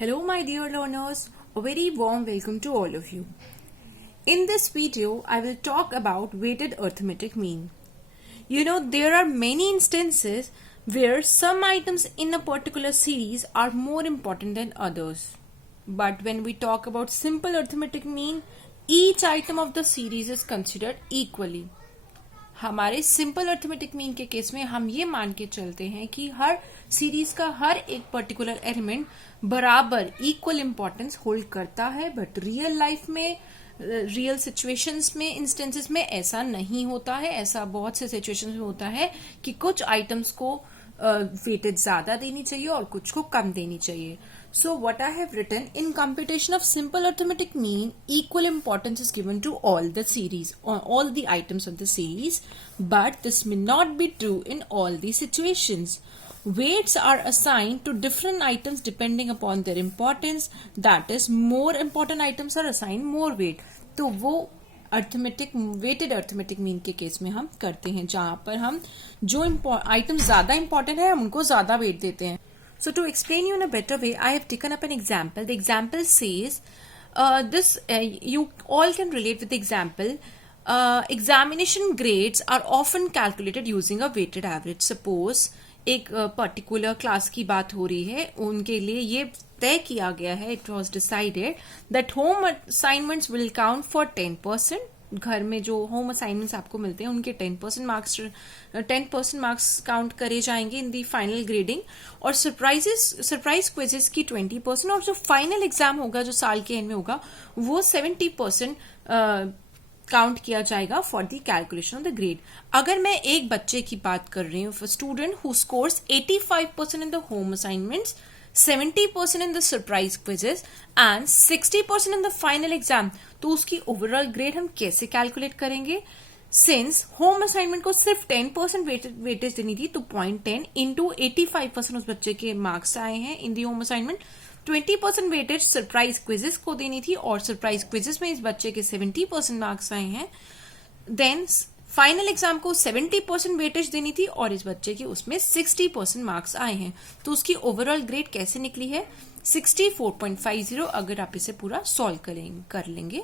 Hello my dear learners, a very warm welcome to all of you. In this video, I will talk about weighted arithmetic mean. There are many instances where some items in a particular series are more important than others. But when we talk about simple arithmetic mean, each item of the series is considered equally. हमारे simple arithmetic mean के case में हम ये मान के चलते हैं कि हर सीरीज का हर एक पर्टिकुलर एलिमेंट बराबर इक्वल इंपॉर्टेंस होल्ड करता है, बट रियल लाइफ में रियल सिचुएशंस में इंस्टेंसेस में ऐसा नहीं होता है. ऐसा बहुत से सिचुएशंस में होता है कि कुछ आइटम्स को वेटेज ज्यादा देनी चाहिए और कुछ को कम देनी चाहिए. So what I have written, in computation of simple arithmetic mean, equal importance is given to all the series or all the items of the series, but this may not be true in all the situations. Weights are assigned to different items depending upon their importance. That is, more important items are assigned more weight. तो वो arithmetic weighted arithmetic mean के case में हम करते हैं, जहां पर हम जो आइटम ज्यादा इंपॉर्टेंट है हम उनको ज्यादा वेट देते हैं. So to explain you in a better way, I have taken up an example. The example says, you all can relate with the example. Examination grades are often calculated using a weighted average. Suppose एक particular class की बात हो रही है, उनके लिए ये तय किया गया है, it was decided that home assignments will count for 10%. घर में जो होम असाइनमेंट्स आपको मिलते हैं उनके 10% मार्क्स काउंट करे जाएंगे इन दी फाइनल ग्रेडिंग, और सरप्राइज क्विजेस की 20%, और जो फाइनल एग्जाम होगा जो साल के एंड में होगा वो 70% काउंट किया जाएगा for the calculation of the grade. अगर मैं एक बच्चे की बात कर रही हूँ, student who scores 85% in the home assignments, 70% in the surprise quizzes and 60% in the final exam, तो उसकी ओवरऑल ग्रेड हम कैसे कैलकुलेट करेंगे? सिंस होम असाइनमेंट को सिर्फ 10% वेटेज देनी थी, तो 0.10 इंटू 85% उस बच्चे के मार्क्स आए हैं in the home assignment. 20% weightage surprise quizzes को देनी थी और सरप्राइज क्विजेस में इस बच्चे के 70% मार्क्स आए हैं. देन फाइनल एग्जाम को 70% वेटेज देनी थी और इस बच्चे के उसमें 60% मार्क्स आए हैं, तो उसकी ओवरऑल ग्रेड कैसे निकली है? 64.50. अगर आप इसे पूरा सॉल्व कर लेंगे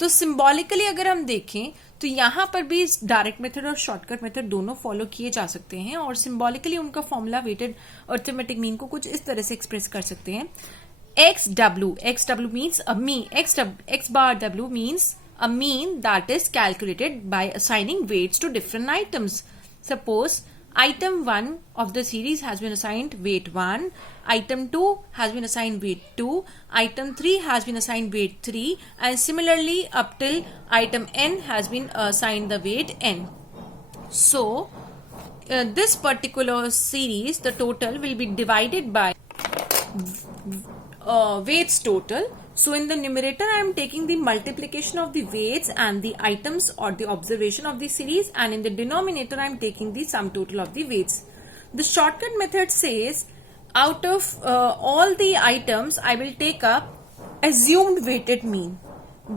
तो सिंबॉलिकली अगर हम देखें तो यहां पर भी डायरेक्ट मेथड और शॉर्टकट मेथड दोनों फॉलो किए जा सकते हैं, और सिंबॉलिकली उनका फॉर्मूला वेटेड अर्थमेटिक मीन को कुछ इस तरह से एक्सप्रेस कर सकते हैं. XW means a mean, X bar W means a mean that is calculated by assigning weights to different items. Suppose item 1 of the series has been assigned weight 1, item 2 has been assigned weight 2, item 3 has been assigned weight 3, and similarly up till item n has been assigned the weight n. So this particular series, the total will be divided by weights total. So in the numerator, I am taking the multiplication of the weights and the items or the observation of the series, and in the denominator, I am taking the sum total of the weights. The shortcut method says, out of all the items, I will take up assumed weighted mean.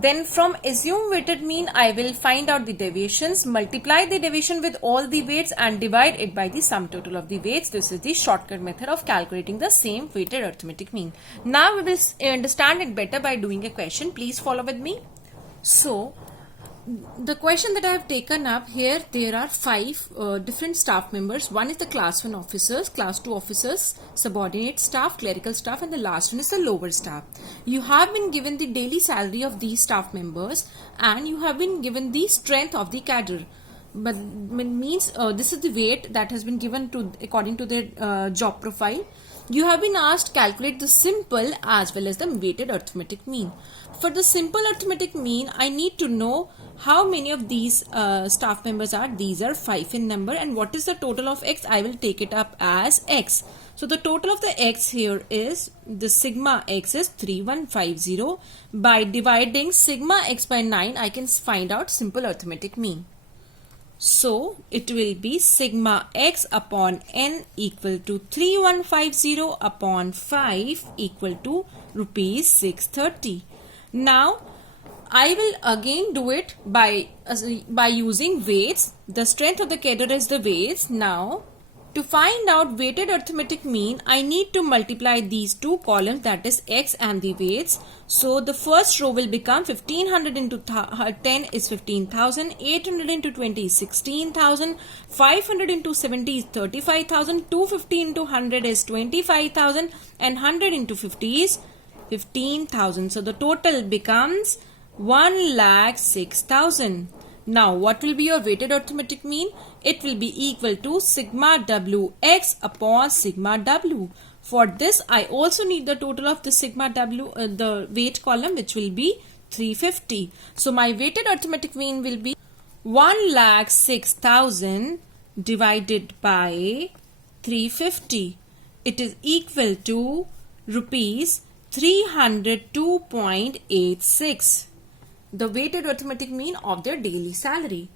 Then from assumed weighted mean, I will find out the deviations, multiply the deviation with all the weights and divide it by the sum total of the weights. This is the shortcut method of calculating the same weighted arithmetic mean. Now we will understand it better by doing a question. Please follow with me. So, the question that I have taken up here, there are 5 different staff members. One is the class 1 officers, class 2 officers, subordinate staff, clerical staff, and the last one is the lower staff. You have been given the daily salary of these staff members, and you have been given the strength of the cadre. But means this is the weight that has been given to according to their job profile. You have been asked calculate the simple as well as the weighted arithmetic mean. For the simple arithmetic mean, I need to know how many of these staff members are. These are 5 in number, and what is the total of x? I will take it up as x. So the total of the x here is, the sigma x is 3150. By dividing sigma x by 9, I can find out simple arithmetic mean. So it will be sigma x upon n equal to 3150 upon 5 equal to rupees 630. Now I will again do it by using weights. The strength of the cadre is the weights. Now To find out weighted arithmetic mean, I need to multiply these two columns, that is x and the weights. So the first row will become 1500 into 10 is 15,000, 800 into 20 is 16,000, 500 into 70 is 35,000, 250 into 100 is 25,000 and 100 into 50 is 15,000. So the total becomes 1,06,000. Now, what will be your weighted arithmetic mean? It will be equal to sigma wx upon sigma w. For this, I also need the total of the sigma w, the weight column, which will be 350. So, my weighted arithmetic mean will be 1,06,000 divided by 350. It is equal to rupees 302.86. The weighted arithmetic mean of their daily salary.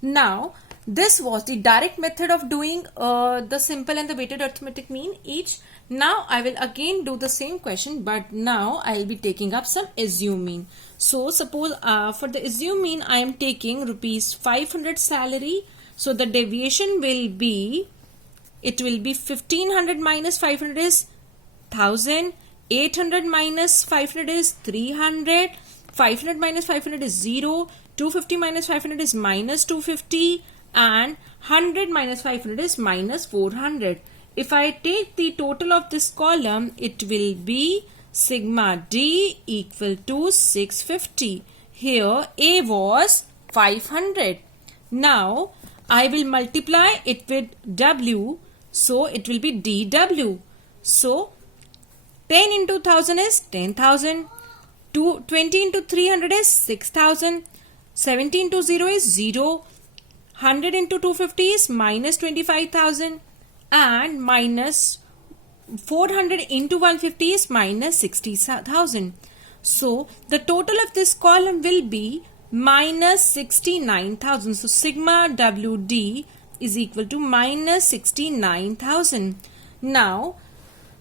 Now, this was the direct method of doing the simple and the weighted arithmetic mean each. Now, I will again do the same question, but now I will be taking up some assume mean. So, suppose for the assume mean, I am taking rupees 500 salary. So, the deviation will be, it will be 1500 minus 500 is 1000, 800 minus 500 is 300, 500 minus 500 is 0, 250 minus 500 is minus 250 and 100 minus 500 is minus 400. If I take the total of this column, it will be sigma d equal to 650. Here A was 500. Now I will multiply it with W, so it will be dW. So 10 into 1000 is 10,000. 20 into 300 is 6,000. 70 into 0 is 0. 100 into 250 is minus 25,000. And minus 400 into 150 is minus 60,000. So, the total of this column will be minus 69,000. So, sigma WD is equal to minus 69,000. Now,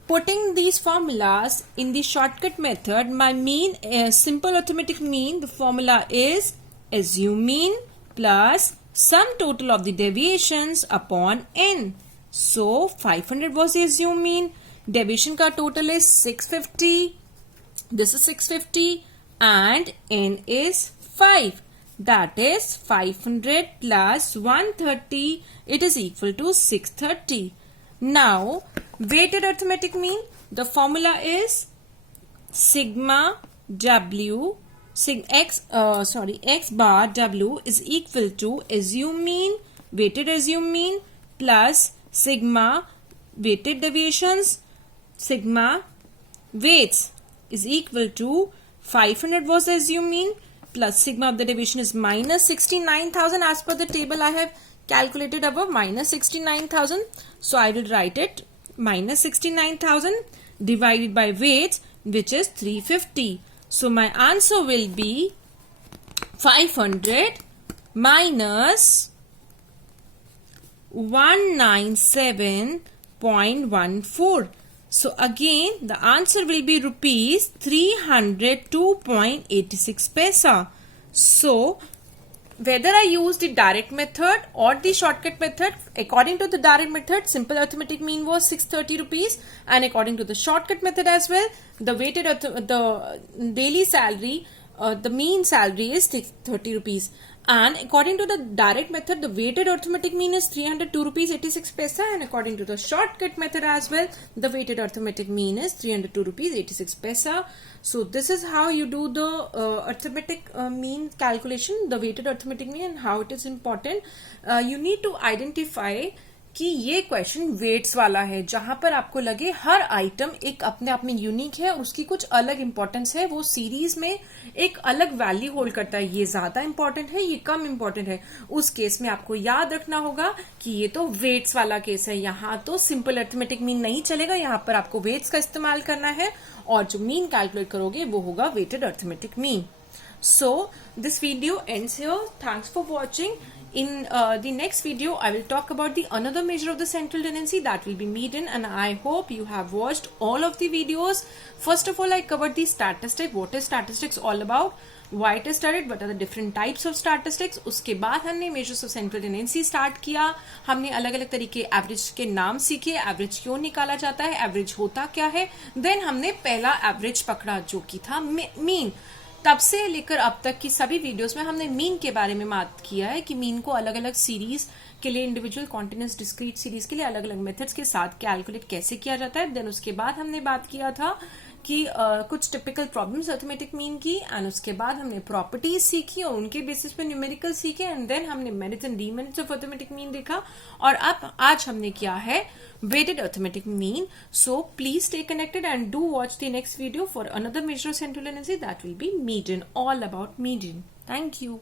putting these formulas in the shortcut method, my mean, simple arithmetic mean, the formula is assume mean plus sum total of the deviations upon n. So 500 was the assume mean, deviation ka total is 650, this is 650 and n is 5. That is 500 plus 130, it is equal to 630. Now, weighted arithmetic mean, the formula is sigma w x bar w is equal to assume mean, weighted assume mean plus sigma weighted deviations, sigma weights is equal to 500 was the assume mean plus sigma of the deviation is minus 69,000 as per the table I have calculated above, minus 69,000. So I will write it minus 69,000 divided by weights, which is 350. So my answer will be 500 minus 197.14. So again the answer will be rupees 302.86 paisa. So whether I use the direct method or the shortcut method, according to the direct method, simple arithmetic mean was 630 rupees, and according to the shortcut method as well, the weighted the daily salary, the mean salary is 630 rupees. And according to the direct method, the weighted arithmetic mean is 302 rupees 86 paisa, and according to the shortcut method as well, the weighted arithmetic mean is 302 rupees 86 paisa. So this is how you do the arithmetic mean calculation, the weighted arithmetic mean, and how it is important. You need to identify कि ये question weights वाला है, जहां पर आपको लगे हर item एक अपने आप में यूनिक है और उसकी कुछ अलग इंपॉर्टेंस है, वो सीरीज में एक अलग वैल्यू होल्ड करता है, ये ज्यादा इंपॉर्टेंट है, ये कम इंपॉर्टेंट है. उस केस में आपको याद रखना होगा कि ये तो वेट्स वाला केस है, यहाँ तो सिंपल अरिथमेटिक मीन नहीं चलेगा, यहाँ पर आपको वेट्स का इस्तेमाल करना है और जो मीन कैलकुलेट करोगे वो होगा weighted arithmetic mean. So this video ends here. Thanks for watching. In the next video, I will talk about the another measure of the central tendency, that will be median, and I hope you have watched all of the videos. First of all, I covered the statistic. What is statistics all about? Why it is studied? What are the different types of statistics? उसके बाद हमने measures of central tendency start किया. हमने अलग अलग तरीके average के नाम सीखे, एवरेज क्यों निकाला जाता है, एवरेज होता क्या है. देन हमने पहला एवरेज पकड़ा जो कि था मीन. तब से लेकर अब तक की सभी वीडियोस में हमने मीन के बारे में बात किया है कि मीन को अलग अलग सीरीज के लिए, इंडिविजुअल कॉन्टिन्यूअस डिस्क्रीट सीरीज के लिए अलग अलग मेथड्स के साथ कैलकुलेट कैसे किया जाता है. देन उसके बाद हमने बात किया था कि कुछ टिपिकल प्रॉब्लम्स अर्थमेटिक मीन की, एंड उसके बाद हमने प्रॉपर्टीज सीखी और उनके बेसिस पे न्यूमेरिकल सीखे, एंड देन हमने merits and demerits of arithmetic mean देखा. और अब आज हमने किया है weighted arithmetic mean. So please stay connected and do watch the next video for another measure of central tendency, that will be median, all about median. Thank you.